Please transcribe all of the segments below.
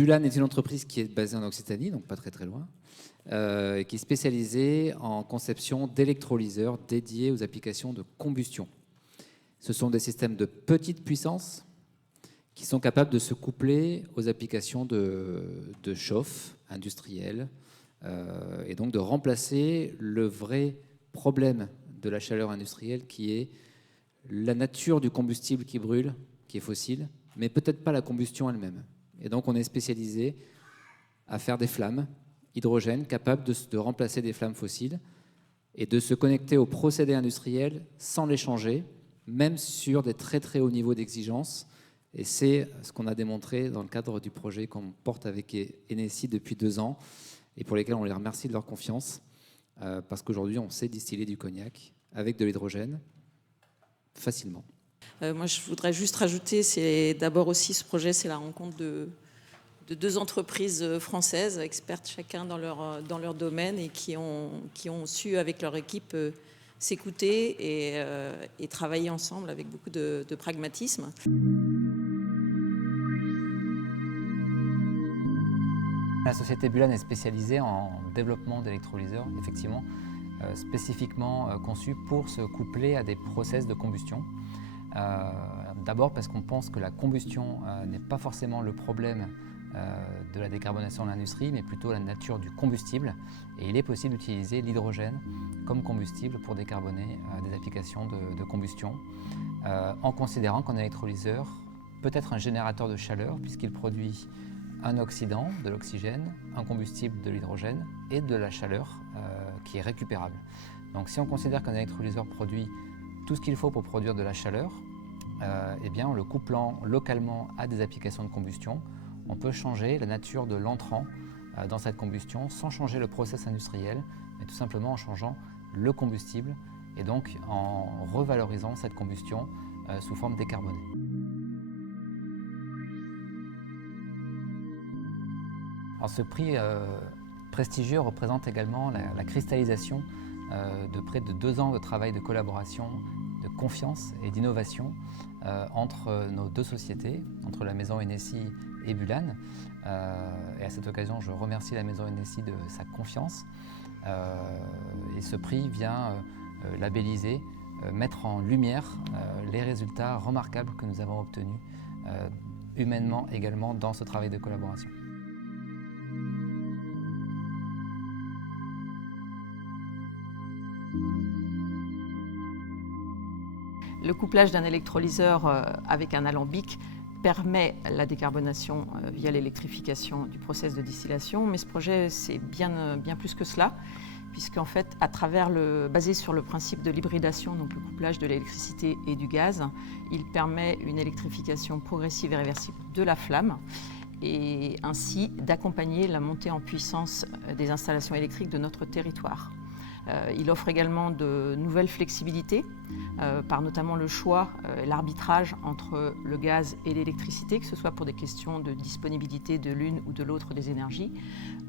Bulan est une entreprise qui est basée en Occitanie, donc pas très très loin, qui est spécialisée en conception d'électrolyseurs dédiés aux applications de combustion. Ce sont des systèmes de petite puissance qui sont capables de se coupler aux applications de chauffe industrielle, et donc de remplacer le vrai problème de la chaleur industrielle qui est la nature du combustible qui brûle, qui est fossile, mais peut-être pas la combustion elle-même. Et donc on est spécialisé à faire des flammes hydrogène capables de remplacer des flammes fossiles et de se connecter aux procédés industriels sans les changer, même sur des très très hauts niveaux d'exigence. Et c'est ce qu'on a démontré dans le cadre du projet qu'on porte avec Enecy depuis 2 ans et pour lesquels on les remercie de leur confiance, parce qu'aujourd'hui on sait distiller du cognac avec de l'hydrogène facilement. Moi, je voudrais juste rajouter, c'est d'abord aussi ce projet, c'est la rencontre de 2 entreprises françaises, expertes chacun dans leur domaine et qui ont su, avec leur équipe, s'écouter et travailler ensemble avec beaucoup de pragmatisme. La société Bulan est spécialisée en développement d'électrolyseurs, effectivement, spécifiquement conçus pour se coupler à des process de combustion. D'abord parce qu'on pense que la combustion n'est pas forcément le problème de la décarbonation de l'industrie, mais plutôt la nature du combustible. Et il est possible d'utiliser l'hydrogène comme combustible pour décarboner des applications de combustion, en considérant qu'un électrolyseur peut être un générateur de chaleur, puisqu'il produit un oxydant, de l'oxygène, un combustible, de l'hydrogène, et de la chaleur qui est récupérable. Donc si on considère qu'un électrolyseur produit tout ce qu'il faut pour produire de la chaleur, eh bien, en le couplant localement à des applications de combustion, on peut changer la nature de l'entrant dans cette combustion sans changer le process industriel, mais tout simplement en changeant le combustible et donc en revalorisant cette combustion sous forme décarbonée. Alors, ce prix prestigieux représente également la cristallisation de près de 2 ans de travail de collaboration, de confiance et d'innovation entre nos 2 sociétés, entre la maison Enecy et Bulan. Et à cette occasion, je remercie la maison Enecy de sa confiance. Et ce prix vient labelliser, mettre en lumière les résultats remarquables que nous avons obtenus humainement également dans ce travail de collaboration. Le couplage d'un électrolyseur avec un alambic permet la décarbonation via l'électrification du process de distillation, mais ce projet, c'est bien plus que cela, puisqu'en fait, basé sur le principe de l'hybridation, donc le couplage de l'électricité et du gaz, il permet une électrification progressive et réversible de la flamme, et ainsi d'accompagner la montée en puissance des installations électriques de notre territoire. Il offre également de nouvelles flexibilités, par notamment le choix et l'arbitrage entre le gaz et l'électricité, que ce soit pour des questions de disponibilité de l'une ou de l'autre des énergies,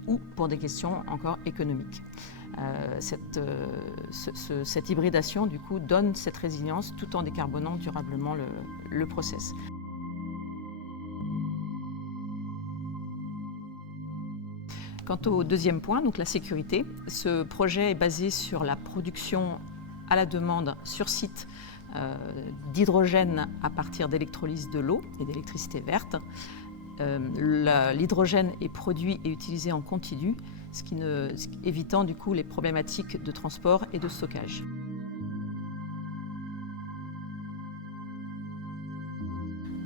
ou pour des questions encore économiques. Cette hybridation, du coup, donne cette résilience tout en décarbonant durablement le process. Quant au deuxième point, donc la sécurité, ce projet est basé sur la production à la demande sur site d'hydrogène à partir d'électrolyse de l'eau et d'électricité verte. L'hydrogène est produit et utilisé en continu, évitant du coup les problématiques de transport et de stockage.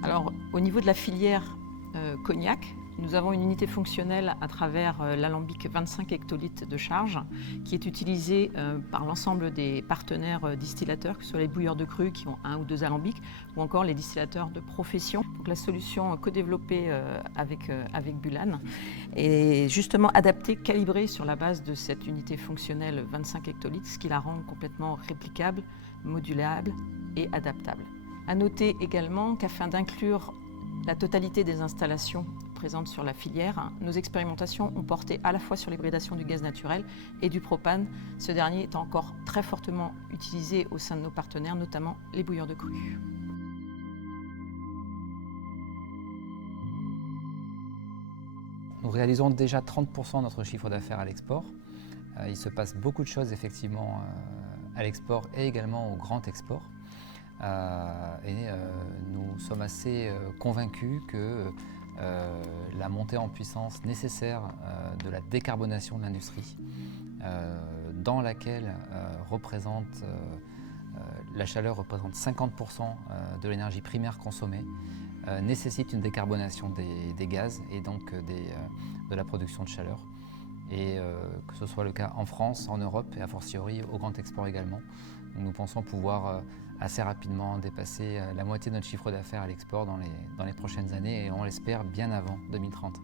Alors, au niveau de la filière cognac, nous avons une unité fonctionnelle à travers l'alambic 25 hectolitres de charge qui est utilisé par l'ensemble des partenaires distillateurs, que ce soit les bouilleurs de cru qui ont 1 ou 2 alambics ou encore les distillateurs de profession. Donc, la solution co-développée avec Bulan est justement adaptée, calibrée sur la base de cette unité fonctionnelle 25 hectolitres, ce qui la rend complètement réplicable, modulable et adaptable. À noter également qu'afin d'inclure la totalité des installations présentes sur la filière, nos expérimentations ont porté à la fois sur l'hybridation du gaz naturel et du propane, ce dernier étant encore très fortement utilisé au sein de nos partenaires, notamment les bouilleurs de cru. Nous réalisons déjà 30% de notre chiffre d'affaires à l'export. Il se passe beaucoup de choses effectivement à l'export et également au grand export. Nous sommes assez convaincus que la montée en puissance nécessaire de la décarbonation de l'industrie, dans laquelle la chaleur représente 50% de l'énergie primaire consommée, nécessite une décarbonation des gaz et donc de la production de chaleur. Et que ce soit le cas en France, en Europe et a fortiori au grand export également. Donc nous pensons pouvoir assez rapidement dépasser la moitié de notre chiffre d'affaires à l'export dans les prochaines années et on l'espère bien avant 2030.